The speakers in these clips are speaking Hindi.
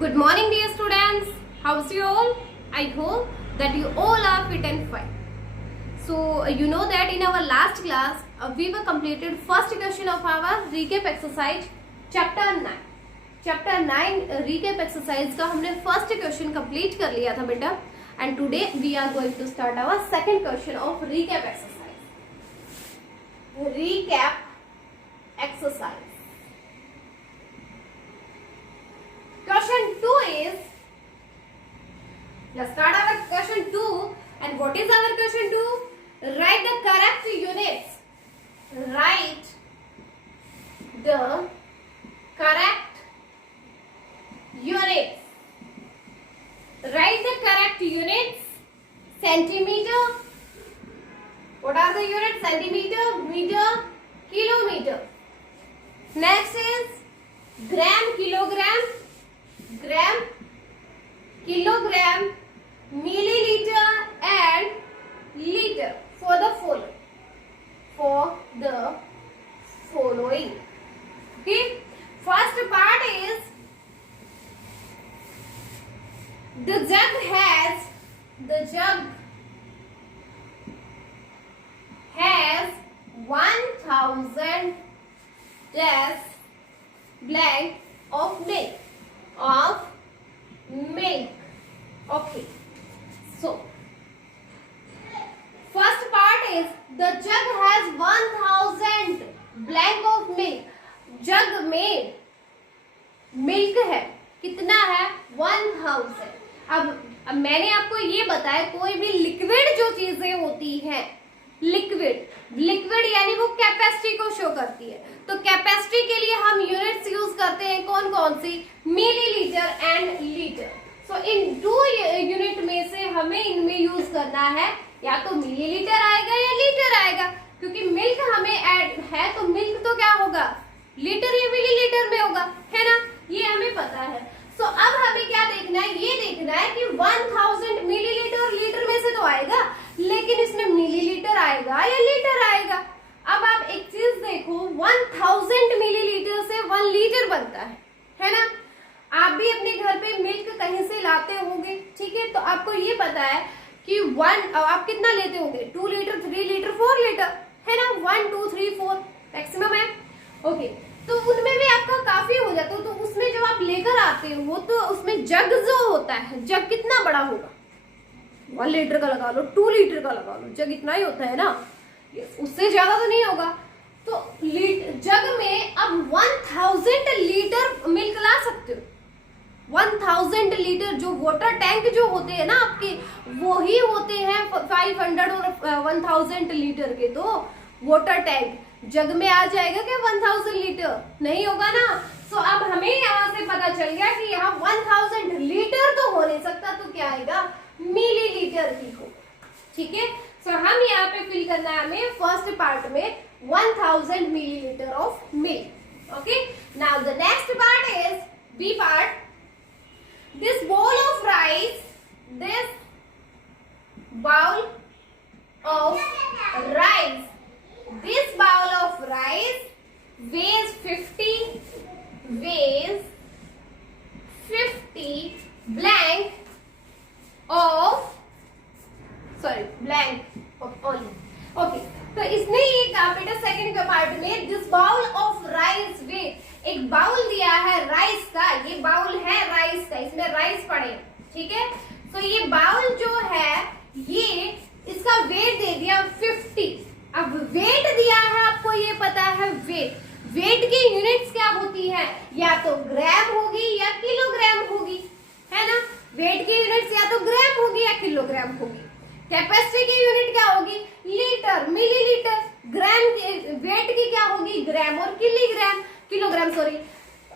Good morning, dear students. How's you all? I hope that you all are fit and fine. So, you know that in our last class, we were completed first question of our recap exercise, chapter 9. Chapter 9 recap exercise का हमने first question complete कर लिया था बेटा. And today we are going to start our second question of recap exercise. Recap exercise. Question 2 is, let's start our question 2. And what is our question 2? Write the correct units. Write the correct units. Write the correct units. Centimeter. What are the units? Centimeter, meter, kilometer. Next is gram, kilogram. Gram, kilogram, milliliter and liter for the following. Okay. First part is the jug has 1000 blank of milk. Okay, so first part is the jug has 1000 blank of milk. जग में मिल्क है, कितना है? 1000. अब मैंने आपको ये बताया, कोई भी लिक्विड जो चीजें होती हैं, लिक्विड यानी वो कैपेसिटी को शो करती है. तो कैपेसिटी के लिए हम यूनिट्स यूज करते हैं, कौन कौन सी? Millilitre and litre. So in 2 unit में से हमें इनमें यूज करना है, या तो मिलीलीटर आएगा या लीटर आएगा, क्योंकि मिल्क हमें ऐड है तो मिल्क तो क्या होगा? लीटर या मिलीलीटर में होगा, है ना? ये हमें पता है. सो अब हमें क्या देखना है? ये देखना है कि 1000 मिलीलीटर और लीटर में से तो आएगा, लेकिन इसमें मिलीलीटर आएगा या लीटर आएगा. अब आप एक चीज देखो, 1000 मिलीलीटर से 1 लीटर बनता है ना? आप भी अपने घर पे मिल्क कहीं से लाते होंगे, ठीक है? तो आपको ये पता है कि आप कितना लेते होंगे? 2 लीटर, 3 लीटर, 4 लीटर, है ना? 1, 2, 3, 4 मैक्सिमम है. ओके, तो उनमें भी आपका काफी हो जाता है. तो उसमें जब आप लेकर आते हो तो उसमें जग जो होता है, जग कितना बड़ा होगा? 1 लीटर का लगा लो, 2 लीटर का लगा लो, जग इतना ही होता है ना, उससे ज्यादा तो नहीं होगा. तो जग में अब 1000 लीटर मिल्क ला सकते हो. 1000 लीटर जो वाटर टैंक जो होते हैं ना आपके, वो ही होते हैं 500 और 1000 लीटर के. तो वाटर टैंक जग में आ जाएगा क्या 1000 लीटर? नहीं होगा ना. सो अब हमें यहाँ से पता चल गया कि यहाँ 1000 लीटर तो हो नहीं सकता, तो क्या आएगा? मिलीलीटर ही होगा. ठीक है. सो हम यहाँ पे फिल करना है हमें फर्स्ट पार्ट में 1000 millilitre of milk. Okay, now the next part is B part. This bowl of rice, this bowl of rice weighs 50 blank of only. Okay, तो इसने ये कहा बेटा सेकंड के पार्ट में, this bowl of rice weight, एक बाउल दिया है राइस का, ये बाउल है राइस का, इसमें राइस पड़े, ठीक है? तो ये बाउल जो है, ये इसका वेट दे दिया 50. अब वेट दिया है, आपको ये पता है वेट की यूनिट्स क्या होती है? या तो ग्राम होगी या किलोग्राम होगी, है ना? वेट की यूनिट्स या तो ग्राम होगी या किलोग्राम होगी. कैपेसिटी की यूनिट क्या होगी? Litre, millilitre. ग्राम की वेट की क्या होगी? ग्राम और किलोग्राम सॉरी.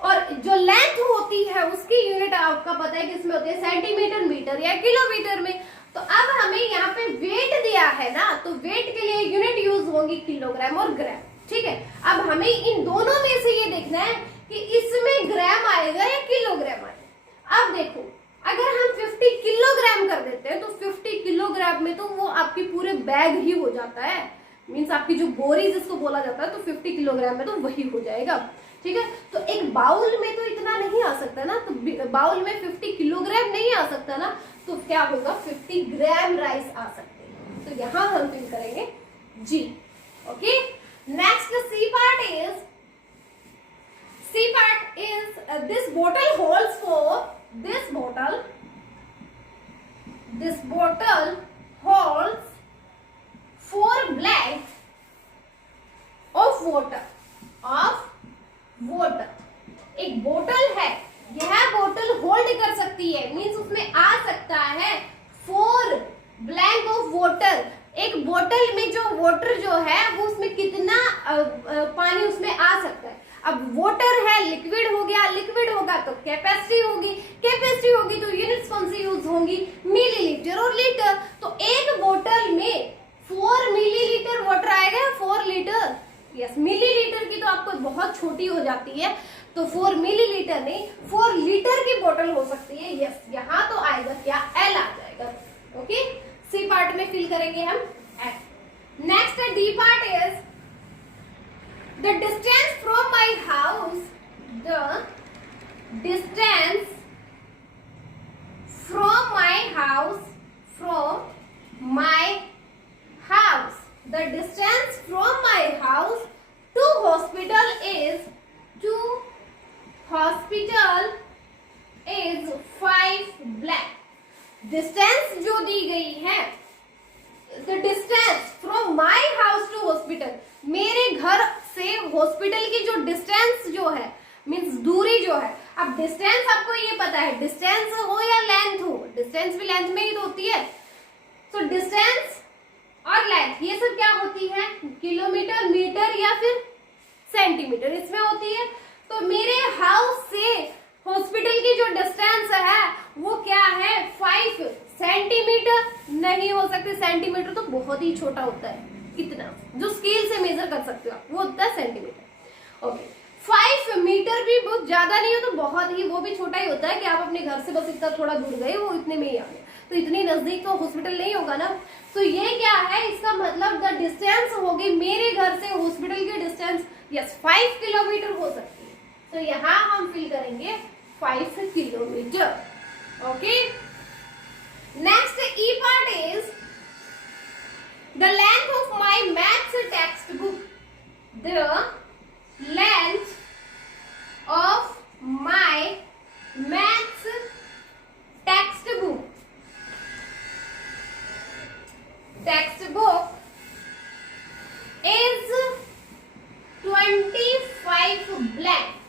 और जो लेंथ होती है उसकी यूनिट आपका पता है किसमें होती है? सेंटीमीटर, मीटर या किलोमीटर में. तो अब हमें यहाँ पे वेट दिया है ना, तो वेट के लिए यूनिट यूज होगी किलोग्राम और ग्राम. ठीक है. अब हमें इन दोनों में से ये देखना है कि इसमें ग्राम आएगा या किलोग्राम आएगा. अब देखो, अगर हम 50 किलोग्राम कर देते हैं तो 50 किलोग्राम में तो वो आपकी पूरे बैग ही हो जाता है. मीन्स आपकी जो बोरी जिसको बोला जाता है, तो 50 किलोग्राम में तो वही हो जाएगा. ठीक है। तो एक बाउल में तो इतना नहीं आ सकता ना, तो बाउल में 50 किलोग्राम नहीं आ सकता ना, तो क्या होगा 50 ग्राम राइस आ सकते हैं। तो यहां हम फिल करेंगे जी। Okay, next C part is this bottle holds four blanks of water एक बोतल है, यह बोतल होल्ड कर सकती है, मीन्स उसमें आ सकता है 4 ब्लैंक ऑफ वाटर। एक बोतल में जो वाटर जो है वो उसमें कितना पानी उसमें आ सकता है। अब वाटर है, लिक्विड हो गया, लिक्विड होगा तो कैपेसिटी होगी तो यूनिट्स कौन सी यूज होंगी, मिलीलीटर और लीटर। तो एक बोतल में 4 मिलीलीटर वाटर आएगा, 4 लीटर, यस मिलीलीटर की तो आपको बहुत छोटी हो जाती है, तो 4 मिलीलीटर नहीं 4 लीटर की बोतल हो सकती है। यस, यहाँ तो आएगा क्या, एल आ जाएगा। ओके, सी पार्ट में फिल करेंगे हम L. Next D part is the distance from my house, the distance from my house to hospital is 5 blank। Distance जो दी गई है, the distance from my house to hospital, मेरे घर से हॉस्पिटल की जो डिस्टेंस जो है, मीन्स दूरी जो है। अब डिस्टेंस आपको ये पता है, डिस्टेंस हो या लेंथ हो, डिस्टेंस भी लेंथ में ही तो होती है। तो डिस्टेंस और लेंथ ये सब क्या होती है, किलोमीटर, मीटर या फिर सेंटीमीटर इसमें होती है। तो मेरे हाउस से हॉस्पिटल की जो डिस्टेंस है वो क्या है, 5 सेंटीमीटर नहीं हो सकते, सेंटीमीटर तो बहुत ही छोटा होता है, कितना जो स्केल से मेजर कर सकते हो आप वो होता है सेंटीमीटर। ओके, 5 मीटर भी बहुत ज्यादा नहीं हो तो बहुत ही, वो भी छोटा ही होता है कि आप अपने घर से बस इतना थोड़ा दूर गए, वो इतने में ही आ गया, तो इतनी नजदीक तो हॉस्पिटल नहीं होगा ना। तो ये क्या है, इसका मतलब द डिस्टेंस होगी मेरे घर से हॉस्पिटल की डिस्टेंस, यस 5 किलोमीटर हो सकती है। तो यहाँ हम फिल करेंगे 5 kilometre. Okay, next E part is the length of my maths textbook, the length of my maths textbook is 25 blank।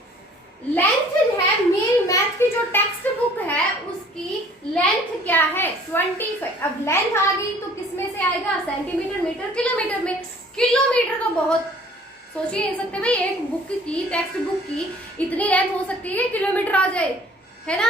Length है मेरी मैथ की जो टेक्स्ट बुक है उसकी लेंथ क्या है, 25। अब लेंथ आ गई तो किस में से आएगा, सेंटीमीटर, मीटर, किलोमीटर में। किलोमीटर तो बहुत सोच ही नहीं सकते भाई, एक बुक की, टेक्स्ट बुक की इतनी लेंथ हो सकती है, किलोमीटर आ जाए, है ना।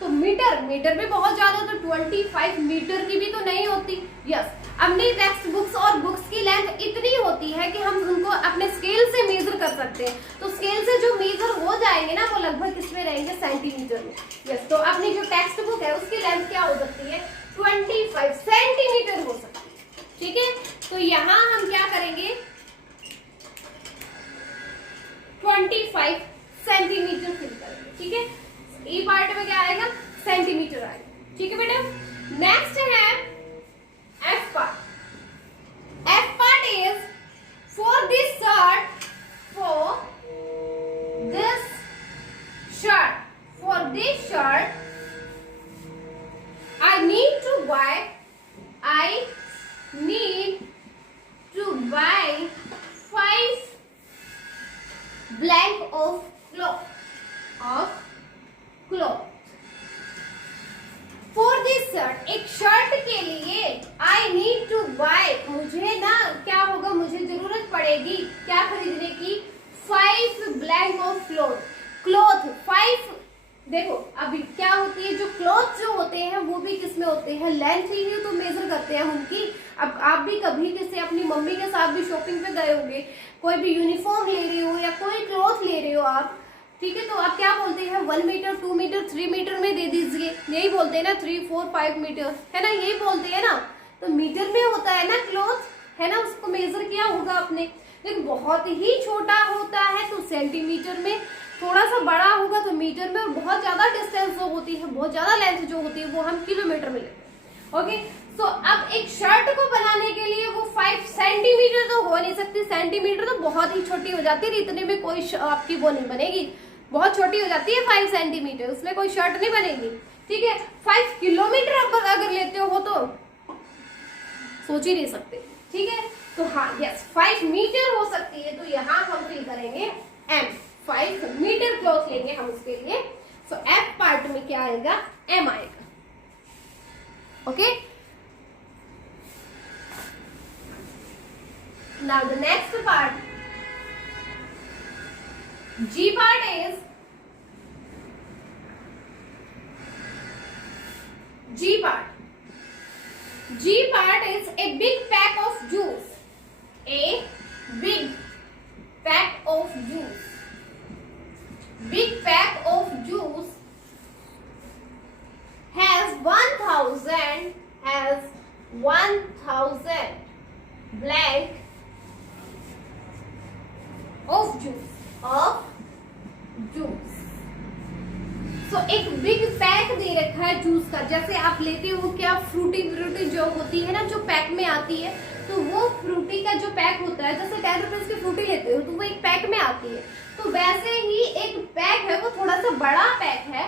तो मीटर भी बहुत ज्यादा, तो 25 मीटर की भी तो नहीं होती। यस, अपनी टेक्स्ट बुक्स और बुक्स की लेंथ इतनी होती है कि हम उनको अपने स्केल से मेजर कर सकते हैं। तो स्केल से जो मेजर हो जाएंगे ना वो लगभग किसमें रहेंगे, सेंटीमीटर में। यस, तो अपनी जो टेक्स्ट बुक है उसकी लेंथ क्या हो सकती है, 25 सेंटीमीटर हो सकती है। ठीक है, तो यहाँ हम क्या करेंगे, 25 सेंटीमीटर फिल करेंगे। ठीक है, ई पार्ट में क्या आएगा, सेंटीमीटर आएगा। ठीक है बेटा, नेक्स्ट है F part. F part is for this shirt, I need to buy 5 blank of cloth। For this shirt, एक शर्ट के लिए I need to buy, मुझे ना क्या होगा, मुझे जरूरत पड़ेगी क्या खरीदने की, 5 blank of cloth 5। देखो अभी क्या होती है, जो क्लॉथ जो होते हैं वो भी किसमें होते हैं, लेंथ ही तो मेजर करते हैं उनकी। अब आप भी कभी किसी अपनी मम्मी के साथ भी शॉपिंग पे गए होंगे, कोई भी यूनिफॉर्म ले रहे हो या कोई क्लॉथ ले रहे हो आप, ठीक है, तो आप क्या बोलते हैं, 1 मीटर, 2 मीटर, 3 मीटर में दे दीजिए, यही बोलते हैं ना, 3, 4, 5 मीटर, है ना, यही बोलते हैं ना। तो मीटर में होता है ना क्लॉथ, है ना, उसको मेजर किया होगा आपने। लेकिन बहुत ही छोटा होता है तो सेंटीमीटर में, थोड़ा सा बड़ा होगा तो मीटर में, और बहुत ज्यादा डिस्टेंस जो होती है, बहुत ज्यादा लेंथ जो होती है वो हम किलोमीटर में लेते हैं। ओके, सो अब एक शर्ट को बनाने के लिए वो 5 सेंटीमीटर तो हो नहीं सकती, सेंटीमीटर तो बहुत ही छोटी हो जाती है, इतने में कोई आपकी वो नहीं बनेगी, बहुत छोटी हो जाती है 5 सेंटीमीटर, उसमें कोई शर्ट नहीं बनेगी। ठीक है, 5 किलोमीटर अगर लेते हो तो सोच ही नहीं सकते। ठीक है, तो हाँ यस 5 मीटर हो सकती है, तो यहाँ हम फिल करेंगे m, 5 मीटर क्लॉथ लेंगे हम उसके लिए। सो F पार्ट में क्या आएगा, m आएगा। Okay, now the next part, G part is G part. G part is a big pack of juice. A big pack of juice. Big pack of juice has 1000 blank of juice. So, एक बिग पैक दे रखा है जूस का, जैसे आप लेते हो क्या फ्रूटी जो होती है ना, जो पैक में आती है, तो वो फ्रूटी का जो पैक होता है, जैसे 10 रुपीज की फ्रूटी लेते हो तो वो एक पैक में आती है, तो वैसे ही एक पैक है, वो थोड़ा सा बड़ा पैक है,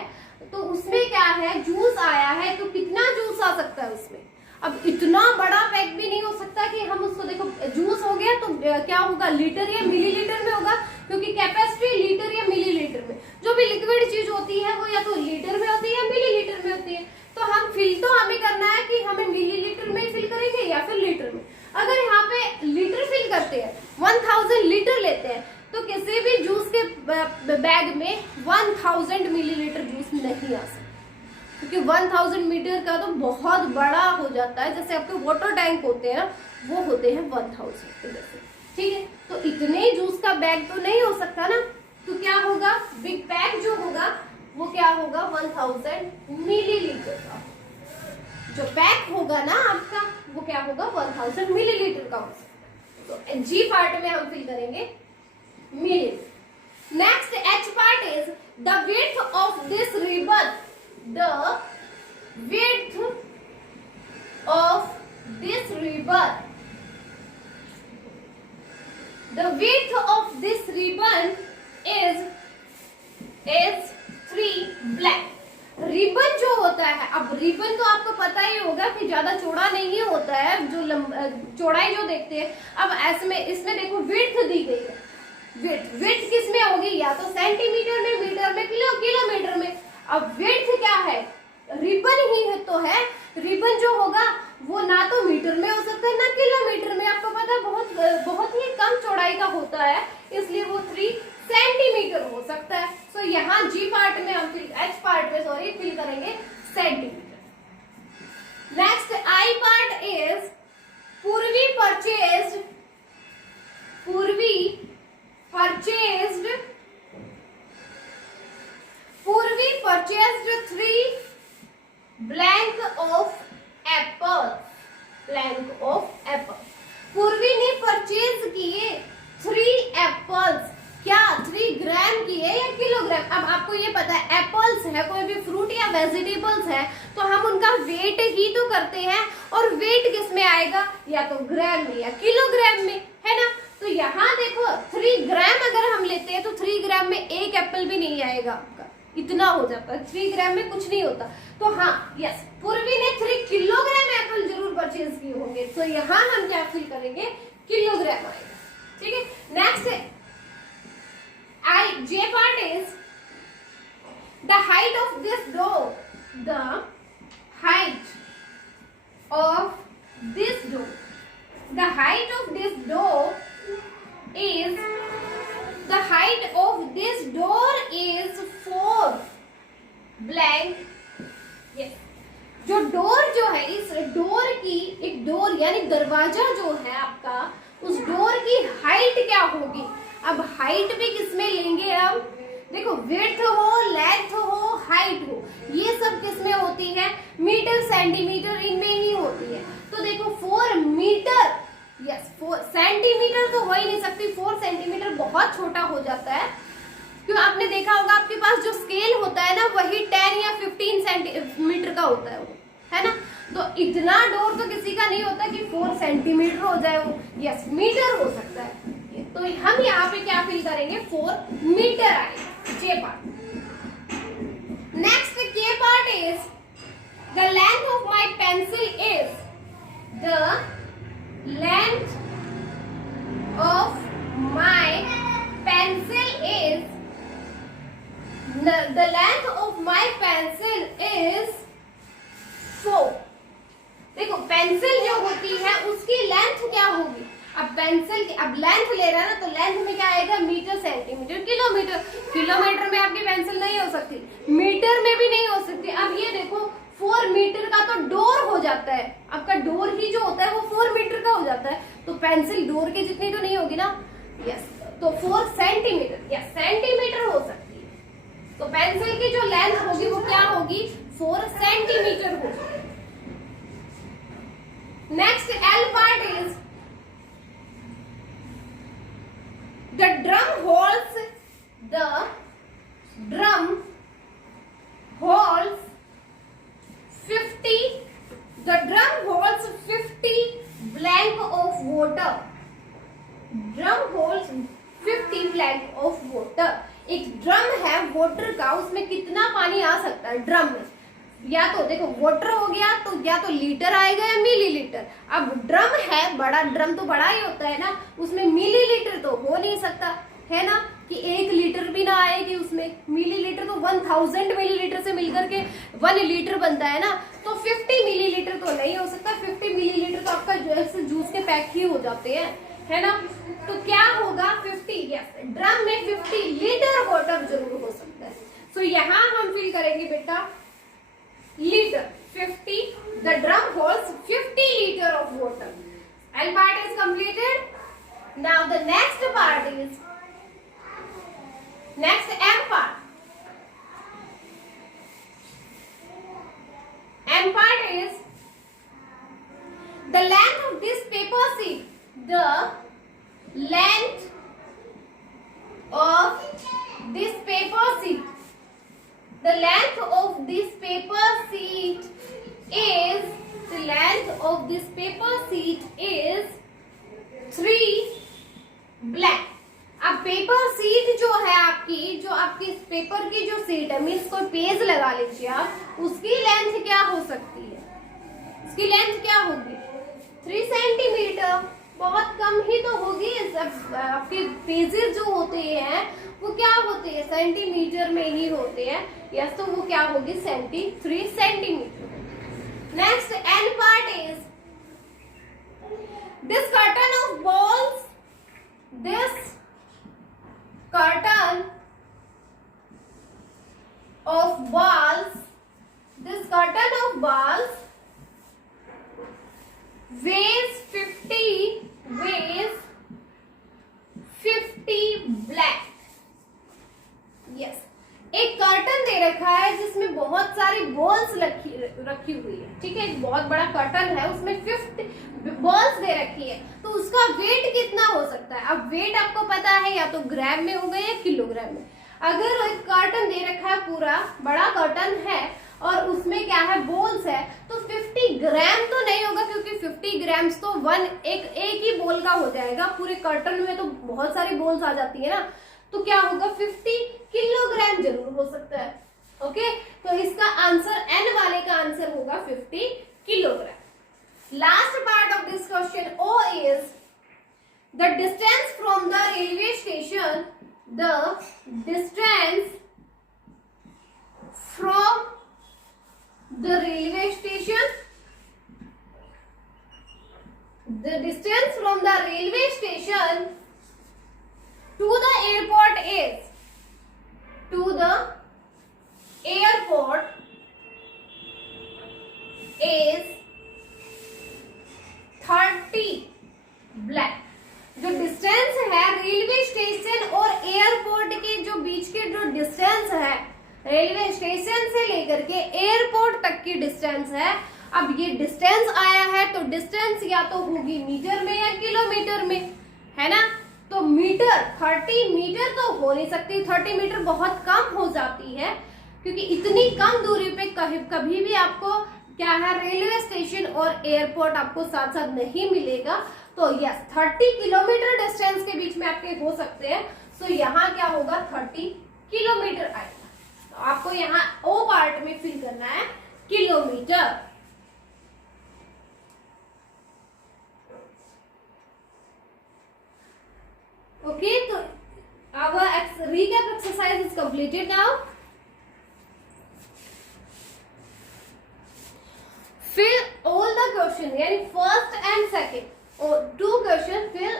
तो उसमें क्या है, जूस आया है, तो कितना जूस आ सकता है उसमें। अब इतना बड़ा पैक भी नहीं हो सकता कि हम उसको, देखो जूस हो गया तो क्या होगा, लीटर या मिलीलीटर में होगा, क्योंकि कैपेसिटी लीटर या मिलीलीटर में, जो भी लिक्विड चीज होती है वो या तो लीटर में होती है या मिलीलीटर में होती है, तो हम फिल तो हमें करना है कि हमें मिलीलीटर में फिल करेंगे या फिर लीटर में। अगर यहाँ पे लीटर फिल करते हैं, 1000 लीटर लेते हैं, तो किसी भी जूस के बैग में 1000 मिलीलीटर जूस नहीं आ सकता, क्योंकि 1000 मीटर का तो बहुत बड़ा हो जाता है, जैसे आपके वाटर टैंक होते हैं ना, वो होते हैं 1000 जैसे। ठीक है, तो इतने जूस का बैग तो नहीं हो सकता ना, तो क्या होगा, बिग पैक जो होगा वो क्या होगा, 1000 मिलीलीटर का जो पैक होगा ना आपका, वो क्या होगा, 1000 मिलीलीटर का हो सकता है। तो जी पार्ट में हम फिल करेंगे milli. Next H part is the width of this ribbon, the width of this ribbon. The width of this ribbon is 3 black. Ribbon जो होता है, अब रिबन तो आपको पता ही होगा कि ज्यादा चौड़ा नहीं होता है, जो चौड़ाई जो देखते हैं। अब इसमें देखो विड्थ दी गई है, विड्थ किस में होगी, या तो सेंटीमीटर में, मीटर में, किलोमीटर में। अब विड्थ क्या है, रिबन ही है, तो है रिबन जो होगा वो ना तो मीटर में हो सकता है ना किलोमीटर में, आपको पता है बहुत ही कम चौड़ाई का होता है, इसलिए वो 3 सेंटीमीटर हो सकता है। सो यहाँ जी पार्ट में हम एच पार्ट में फिल करेंगे centimetre. Next I part is पूर्वी परचेज्ड 3 blank of apples. पूर्वी ने परचेज किए 3 एप्पल्स, क्या 3 ग्राम किए या किलोग्राम। अब आपको ये पता है एप्पल्स है, कोई भी फ्रूट या वेजिटेबल्स है, तो हम उनका वेट ही तो करते हैं, और वेट किस में आएगा, या तो ग्राम में या किलोग्राम में, है ना। तो यहाँ देखो 3 ग्राम अगर हम लेते हैं तो 3 ग्राम में एक एप्पल भी नहीं आएगा आपका, इतना हो जाता है, 3 ग्राम में कुछ नहीं होता। तो हाँ यस, पूर्वी ने 3 किलोग्राम एप्पल जरूर परचेज किए होंगे, तो यहाँ हम क्या फिल करेंगे, किलोग्राम आएगा। ठीक है, next I J part is the height of this door, the height of this door, the height of this door is the height of this door is 4 blank. yes, जो डोर जो है, इस डोर की, एक डोर यानी दरवाजा जो है आपका, उस डोर की हाइट क्या होगी। अब हाइट भी किसमें लेंगे, अब देखो विड्थ हो, लेंथ हो, हाइट हो, ये सब किसमें होती है, मीटर सेंटीमीटर इनमें ही होती है। तो देखो 4 मीटर, यस 4 सेंटीमीटर तो हो ही नहीं सकती, 4 सेंटीमीटर बहुत छोटा हो जाता है, क्यों, आपने देखा होगा आपके पास जो स्केल होता है ना वही 10 या 15 सेंटीमीटर का होता है वो, है ना। तो इतना डोर तो किसी का नहीं होता कि 4 सेंटीमीटर हो जाए वो, यस मीटर हो सकता है। तो हम यहाँ पे क्या फिल करेंगे, 4 मीटर आएगा जे पार्ट। नेक्स्ट के part is the length of my pencil is, the length of my pencil is, the length of my pencil is 4। देखो पेंसिल जो होती है उसकी लेंथ क्या होगी, अब पेंसिल की अब लेंथ ले रहा है ना, तो लेंथ में क्या आएगा, मीटर, सेंटीमीटर, किलोमीटर। किलोमीटर में आपकी पेंसिल नहीं हो सकती, मीटर में भी नहीं हो सकती। अब ये देखो 4 मीटर का तो डोर हो जाता है, आपका डोर ही जो होता है वो 4 मीटर का हो जाता है, तो पेंसिल डोर के जितनी तो नहीं होगी ना, यस। तो 4 सेंटीमीटर, यस सेंटीमीटर हो सकती है। तो पेंसिल की जो लेंथ होगी वो क्या होगी, 4 सेंटीमीटर होगी। Next L part is the drum holes, the drum holes 50, the drum holds 50 blank of water, drum holds 50 blank of water। एक ड्रम है वाटर का, उसमें कितना पानी आ सकता है ड्रम में, या तो देखो वाटर हो गया तो या तो लीटर आएगा या मिलीलीटर। अब ड्रम है बड़ा, ड्रम तो बड़ा ही होता है ना, उसमें मिलीलीटर तो हो नहीं सकता, है ना, कि 1 लीटर भी ना आएगी उसमें। मिलीलीटर तो 1000 मिलीलीटर से मिलकर के 1 लीटर बनता है ना, तो 50 मिलीलीटर तो नहीं हो सकता। 50 मिलीलीटर तो आपका जूस के पैक ही हो जाते हैं, है ना। तो क्या होगा 50, यस ड्रम में 50 लीटर वाटर जरूर हो सकता है। सो यहाँ हम फिल करेंगे बेटा litre, 50, the drum holds 50 litre of water. L part is completed. Now the next part is next M part. M part is the length of this paper sheet, the length of this paper sheet, the length of this paper sheet is, the length of this paper sheet is 3 black। अब पेपर सीट जो है आपकी, जो आपकी पेपर की जो सीट है, मीन्स कोई पेज लगा लीजिए आप, उसकी लेंथ क्या हो सकती है, उसकी लेंथ क्या होगी, 3 सेंटीमीटर। बहुत कम ही तो होगी, आपके पेजेस जो होते हैं वो क्या होते हैं, सेंटीमीटर में ही होते हैं, यस। तो वो क्या होगी 3 centimetre. Next N part is this curtain of balls, this curtain of balls, this curtain of balls weighs 50 black, yes। एक कर्टन दे रखा है जिसमें बहुत सारी बॉल्स रखी हुई है, ठीक है, एक बहुत बड़ा कर्टन है, उसमें 50 बॉल्स दे रखी है, तो उसका वेट कितना हो सकता है। अब वेट आपको पता है, या तो ग्राम में होगा या किलोग्राम में। अगर एक कर्टन दे रखा है, पूरा बड़ा कर्टन है और उसमें क्या है, बॉल्स है, तो 50 ग्राम तो नहीं होगा, क्योंकि 50 ग्राम्स तो एक ही बॉल का हो जाएगा। पूरे कर्टन में तो बहुत सारी बॉल्स आ जाती है ना, तो क्या होगा 50 किलोग्राम जरूर हो सकता है। ओके, तो इसका आंसर एन वाले का आंसर होगा 50 kilogram. Last part of this question O is the distance from the railway station, the distance from the railway station, the distance from the railway station to the airport is, to the airport is 30 black। जो डिस्टेंस है रेलवे स्टेशन और एयरपोर्ट के जो बीच के जो डिस्टेंस है, रेलवे स्टेशन से लेकर के एयरपोर्ट तक की डिस्टेंस है। अब ये डिस्टेंस आया है तो डिस्टेंस या तो होगी मीटर में या किलोमीटर में, है ना। तो मीटर 30 मीटर तो हो नहीं सकती, 30 मीटर बहुत कम हो जाती है, क्योंकि इतनी कम दूरी पे कभी भी आपको क्या है रेलवे स्टेशन और एयरपोर्ट आपको साथ साथ नहीं मिलेगा। तो यस 30 किलोमीटर डिस्टेंस के बीच में आपके हो सकते हैं। सो यहाँ क्या होगा 30 किलोमीटर आएगा। तो आपको यहाँ ओ पार्ट में फिल करना है किलोमीटर। ओके, तो our recap exercise is completed now. Fill all the question, यानी first and second और 2 question, fill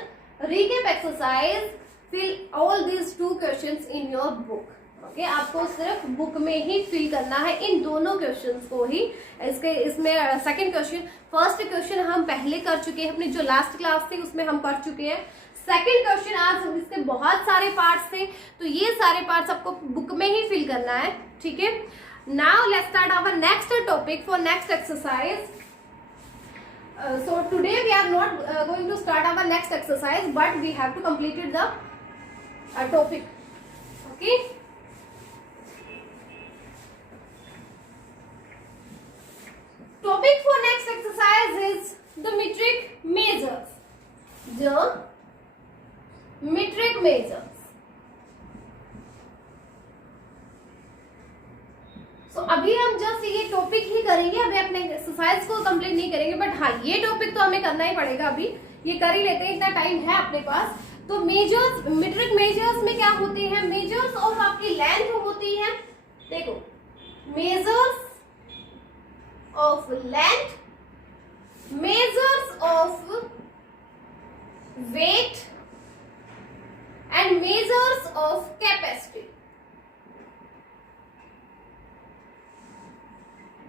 recap exercise, fill all these 2 questions in your book. Okay, आपको सिर्फ बुक में ही फिल करना है इन दोनों क्वेश्चंस को ही। इसमें सेकंड क्वेश्चन, फर्स्ट क्वेश्चन हम पहले कर चुके हैं, अपनी जो लास्ट क्लास थी उसमें हम कर चुके हैं। सेकंड क्वेश्चन आज इसके बहुत सारे पार्ट्स थे, तो ये सारे पार्ट्स आपको बुक में ही फिल करना है, ठीक है। Now let's start our next topic for next exercise. So today we are not going to start our next exercise, but we have to complete the topic. Okay. Topic for next exercise is the metric measures. The metric measures. So अभी हम जस्ट ये टॉपिक ही करेंगे, अभी अपने एक्सरसाइज को कंप्लीट नहीं करेंगे, बट हाँ ये टॉपिक तो हमें करना ही पड़ेगा, अभी ये कर ही लेते हैं, इतना टाइम है अपने पास। तो मेजर्स, मेट्रिक मेजर्स में क्या होते हैं, मेजर्स ऑफ आपकी लेंथ होती है, देखो measures of length, measures of weight and measures of capacity.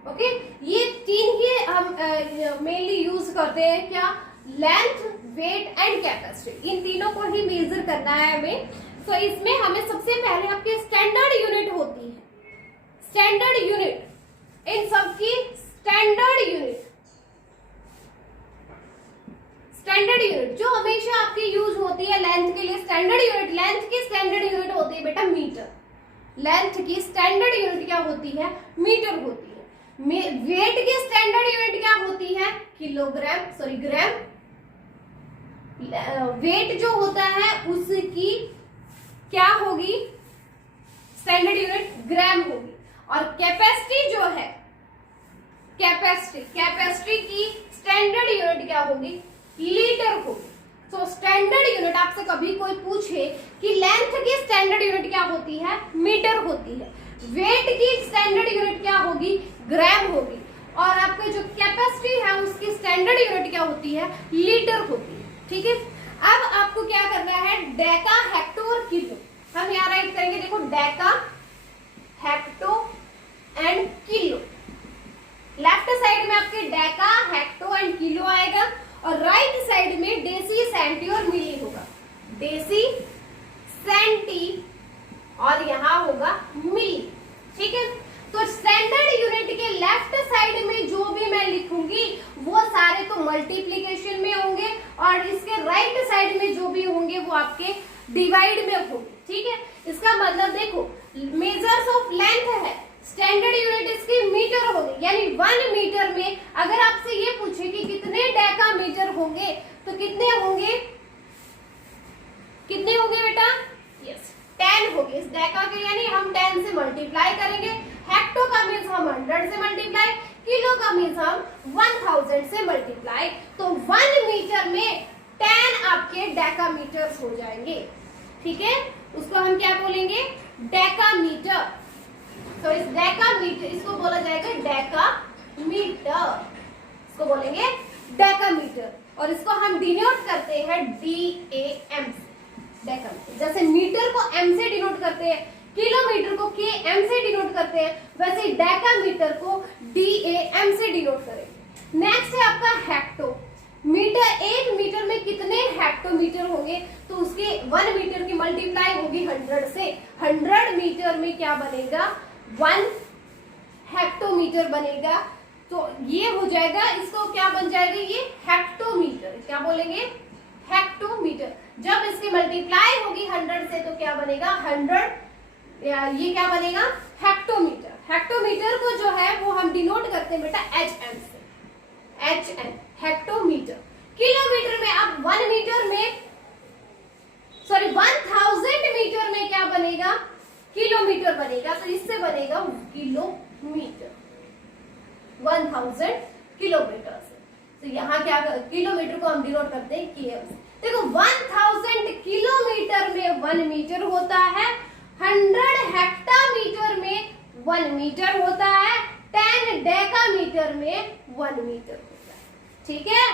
Okay, ये 3 ही हम मेनली यूज करते हैं, क्या, लेंथ, वेट एंड कैपेसिटी, इन तीनों को ही मेजर करना है हमें। तो इसमें हमें सबसे पहले आपकी स्टैंडर्ड यूनिट होती है, स्टैंडर्ड यूनिट, इन सबकी स्टैंडर्ड यूनिट, स्टैंडर्ड यूनिट जो हमेशा आपकी यूज होती है लेंथ के लिए, स्टैंडर्ड यूनिट, लेंथ की स्टैंडर्ड यूनिट होती है बेटा मीटर, लेंथ की स्टैंडर्ड यूनिट क्या होती है, मीटर होती है। वेट की स्टैंडर्ड यूनिट क्या होती है, किलोग्राम, सॉरी ग्राम। वेट जो होता है उसकी क्या होगी, स्टैंडर्ड यूनिट ग्राम होगी। और कैपेसिटी जो है, कैपेसिटी की स्टैंडर्ड यूनिट क्या होगी, लीटर होगी। तो स्टैंडर्ड यूनिट, आपसे कभी कोई पूछे कि लेंथ की स्टैंडर्ड यूनिट क्या होती है, मीटर होती है, वेट की स्टैंडर्ड यूनिट क्या होगी, ग्राम होगी, और आपके जो कैपेसिटी है उसकी स्टैंडर्ड यूनिट क्या होती है, लीटर होती है, ठीक है। अब आपको क्या करना है, डेका, हेक्टो और किलो, हम यहाँ राइट करेंगे, देखो Deka, hecto and kilo. Left side में आपके डेका, हेक्टो एंड किलो आएगा, और राइट साइड में डेसी, सेंटी और मिली होगा, डेसी, सेंटी और यहाँ होगा मिली, ठीक है। तो स्टैंडर्ड यूनिट के लेफ्ट साइड में जो भी मैं लिखूंगी वो सारे तो मल्टीप्लिकेशन में होंगे, और इसके राइट साइड में जो भी होंगे वो आपके डिवाइड में होंगे, ठीक है। इसका मतलब देखो, मेजर्स ऑफ लेंथ है, स्टैंडर्ड यूनिट इसकी मीटर होगी, यानी 1 मीटर में अगर आपसे ये पूछे कि कितने डेका मीटर होंगे, तो कितने होंगे, कितने होंगे बेटा, यस 10 होंगे इस डेका के, यानी हम 10 से मल्टीप्लाई करेंगे। हेक्टो का मीन्स हम 100 से मल्टीप्लाई, किलो का मीन्स हम 1000 से मल्टीप्लाई। तो 1 मीटर में 10 आपके डेकामीटर्स हो जाएंगे, ठीक है। उसको हम क्या बोलेंगे, डेकामीटर। तो इस डेकामीटर, इसको बोला जाएगा डेकामीटर, इसको बोलेंगे डेकामीटर, और इसको हम डिनोट करते हैं DAM से, डेकामीटर। जैसे मीटर को M से डिनोट करते हैं, किलोमीटर को KM से डिनोट करते हैं, वैसे डेकामीटर को DAM से डिनोट करेंगे। नेक्स्ट है आपका हेक्टो मीटर, 1 मीटर में कितने हेक्टोमीटर होंगे, तो उसके 1 मीटर की मल्टीप्लाई होगी 100 से, 100 मीटर में क्या बनेगा, 1 हेक्टोमीटर बनेगा। तो ये हो जाएगा, इसको क्या बन जाएगा, ये हेक्टोमीटर, क्या बोलेंगे, हेक्टोमीटर। जब इसकी मल्टीप्लाई होगी 100 से तो क्या बनेगा 100, ये क्या बनेगा हेक्टोमीटर। हेक्टोमीटर को जो है वो हम डिनोट करते हैं बेटा HM से, HM हेक्टोमीटर। किलोमीटर में अब 1 मीटर में सॉरी 1000 मीटर में क्या बनेगा किलोमीटर बनेगा, तो इससे बनेगा किलोमीटर 1000 किलोमीटर से। तो यहाँ क्या किलोमीटर को हम डिनोट करते हैं km से। देखो 1000 किलोमीटर में 1 मीटर होता है, 100 हेक्टामीटर में 1 मीटर होता है, 10 डेकामीटर में 1 मीटर होता है। ठीक है,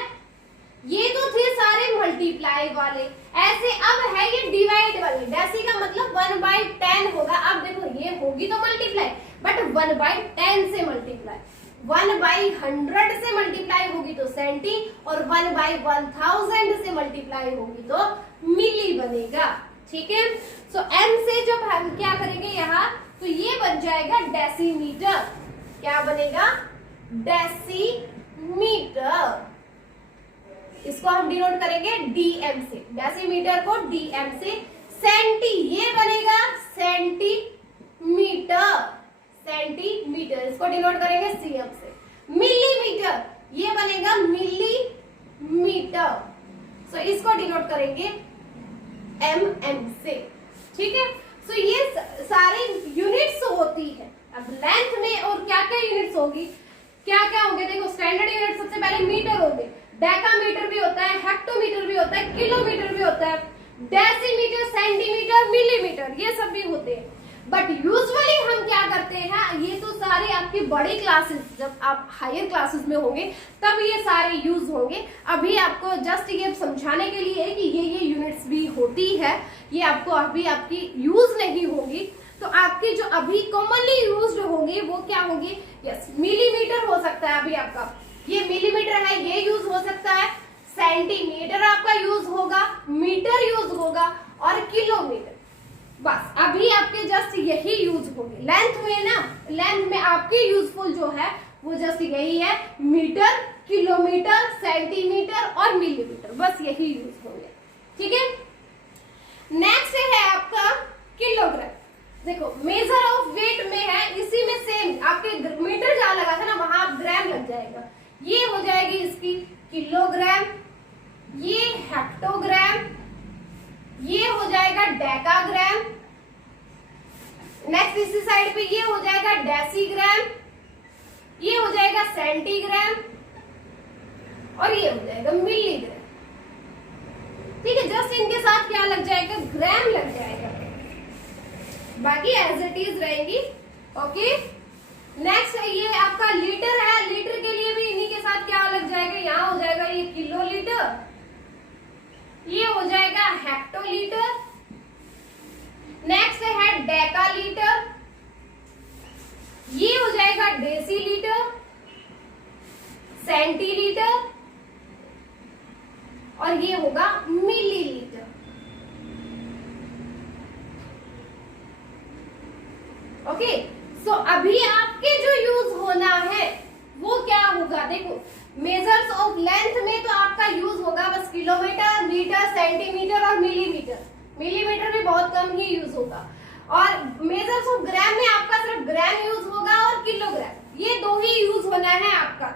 ये तो थे सारे मल्टीप्लाई वाले। ऐसे अब है ये डिवाइड वाले। डेसी का मतलब 1/10 होगा। अब देखो ये होगी तो मल्टीप्लाई, बट 1/10 से मल्टीप्लाई, 1/100 से मल्टीप्लाई होगी तो सेंटी, और 1/1000 से मल्टीप्लाई होगी तो मिली बनेगा। ठीक है, सो m से जब हम क्या करेंगे यहाँ, तो ये बन जाएगा डेसीमीटर। क्या बनेगा डेसीमीटर। इसको हम डिनोट करेंगे dm से, डेसीमीटर को dm से। सेंटी ये बनेगा सेंटीमीटर, सेंटीमीटर इसको डिनोट करेंगे cm से। मिलीमीटर ये बनेगा मिलीमीटर, सो इसको डिनोट करेंगे mm से। ठीक है, सो ये सारे यूनिट्स होती है। अब लेंथ में और क्या क्या यूनिट्स होगी, क्या क्या होंगे, देखो स्टैंडर्ड यूनिट सबसे पहले मीटर होंगे, डेकामीटर भी होता है, हेक्टोमीटर भी होता है, किलोमीटर भी होता है, डेसीमीटर, सेंटीमीटर, मिलीमीटर, ये सब भी होते हैं। बट यूजुअली हम क्या करते हैं, ये तो सारे आपकी बड़ी क्लासेस, जब आप हायर क्लासेस में होंगे तब ये सारे यूज होंगे। अभी आपको जस्ट ये समझाने के लिए कि ये यूनिट्स भी होती है, ये आपको अभी आपकी यूज नहीं होगी। तो आपकी जो अभी कॉमनली यूज्ड होंगी वो क्या होंगी, यस मिलीमीटर हो सकता है, अभी आपका ये मिलीमीटर है, ये यूज हो सकता है, सेंटीमीटर आपका यूज होगा, मीटर यूज होगा, और किलोमीटर। बस अभी आपके जस्ट यही यूज होंगे। लेंथ में ना, लेंथ में आपकी यूजफुल जो है वो जस्ट यही है, मीटर, किलोमीटर, सेंटीमीटर और मिलीमीटर, बस यही यूज होंगे। ठीक है, नेक्स्ट है आपका किलोग्राम। देखो मेजर ऑफ वेट में है, इसी में सेम आपके मीटर जहां लगा था ना वहां ग्राम लग जाएगा। ये हो जाएगी इसकी किलोग्राम, ये हेक्टोग्राम, ये हो जाएगा डेकाग्राम, नेक्स्ट इसी साइड पे ये हो जाएगा डेसीग्राम, ये हो जाएगा सेंटीग्राम, और ये हो जाएगा मिलीग्राम। ठीक है, जस्ट इनके साथ क्या लग जाएगा, ग्राम लग जाएगा, बाकी एज इट इज रहेंगी। ओके, नेक्स्ट ये आपका लीटर है, लीटर के लिए भी इन्हीं के साथ क्या लग जाएगा, यहाँ हो जाएगा ये किलो लीटर, ये हो जाएगा हेक्टोलीटर, नेक्स्ट है डेकालीटर, ये हो जाएगा डेसीलीटर, सेंटीलीटर, और ये होगा मिलीलीटर। ओके, सो अभी आपके जो यूज होना है वो क्या होगा, देखो मेजर्स ऑफ लेंथ में तो आपका यूज होगा बस किलोमीटर, मीटर, सेंटीमीटर और मिलीमीटर। मिलीमीटर भी बहुत कम ही यूज होगा, और मेजर्स ऑफ ग्राम में आपका सिर्फ ग्राम यूज होगा और किलोग्राम, ये दो ही यूज होना है आपका।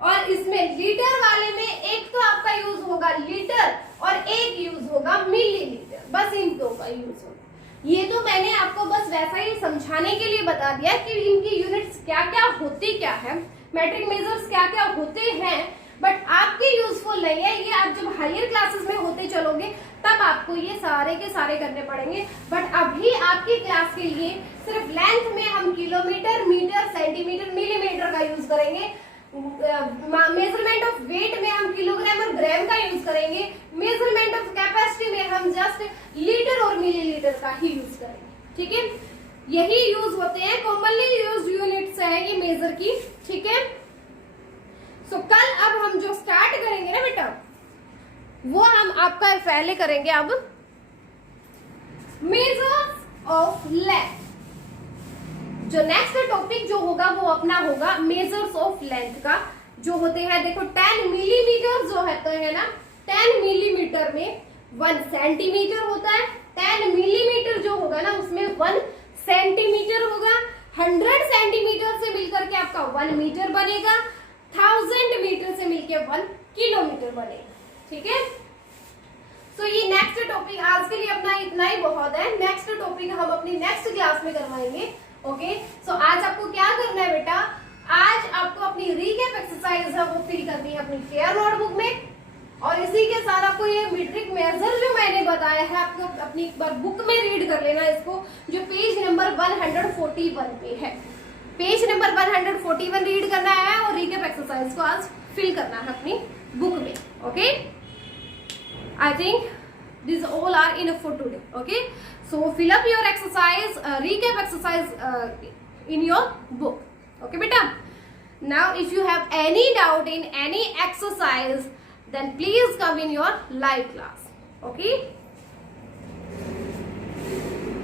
और इसमें लीटर वाले में एक तो आपका यूज होगा लीटर और एक यूज होगा मिलीलीटर, बस इन दो का यूज होगा। ये तो मैंने आपको बस वैसा ही समझाने के लिए बता दिया कि इनकी यूनिट्स क्या क्या होती क्या है, मेट्रिक मेजर्स क्या क्या होते हैं, बट आपके यूजफुल नहीं है। ये आप जब हायर क्लासेस में होते चलोगे तब आपको ये सारे के सारे करने पड़ेंगे, बट अभी आपकी क्लास के लिए सिर्फ लेंथ में हम किलोमीटर, मीटर, सेंटीमीटर, मिलीमीटर का यूज करेंगे। मेजरमेंट ऑफ वेट में हम किलोग्राम और ग्राम का यूज करेंगे। मेजरमेंट ऑफ कैपेसिटी में हम जस्ट लीटर और मिलीलीटर का ही यूज करेंगे। ठीक है, यही यूज होते हैं, कॉमनली यूज यूनिट्स है ये मेजर की। ठीक है, सो कल अब हम जो स्टार्ट करेंगे ना बेटा, वो हम आपका पहले करेंगे अब मेजर्स ऑफ लेंथ। जो नेक्स्ट टॉपिक जो होगा वो अपना होगा मेजर्स ऑफ लेंथ का, जो होते हैं देखो 10 मिलीमीटर जो होते हैं ना, 10 मिलीमीटर में 1 सेंटीमीटर होता है, 10 मिलीमीटर जो होगा ना उसमें 1 सेंटीमीटर होगा, 100 सेंटीमीटर से मिलकर के आपका 1 मीटर बनेगा, 1000 मीटर से मिलकर 1 किलोमीटर बनेगा। ठीक है, तो ये नेक्स्ट टॉपिक आज के लिए अपना इतना ही बहुत है। नेक्स्ट टॉपिक हम अपनी नेक्स्ट क्लास में करवाएंगे। ओके, सो आज आपको क्या करना है बेटा, आज आपको अपनी रीकैप एक्सरसाइज है वो फिल करनी है अपनी फेयर नोटबुक में, और इसी के साथ आपको ये मीट्रिक मेजर जो मैंने बताया है आपको अपनी एक बार बुक में रीड कर लेना इसको, जो पेज नंबर 141 पे है। पेज नंबर 141 रीड करना है और रीकैप एक्सरसाइज को आज फिल करना है अपनी बुक में। Okay, I think this all are enough for today. Okay, so fill up your exercise, recap exercise in your book. Okay beta, now if you have any doubt in any exercise then please come in your live class. Okay.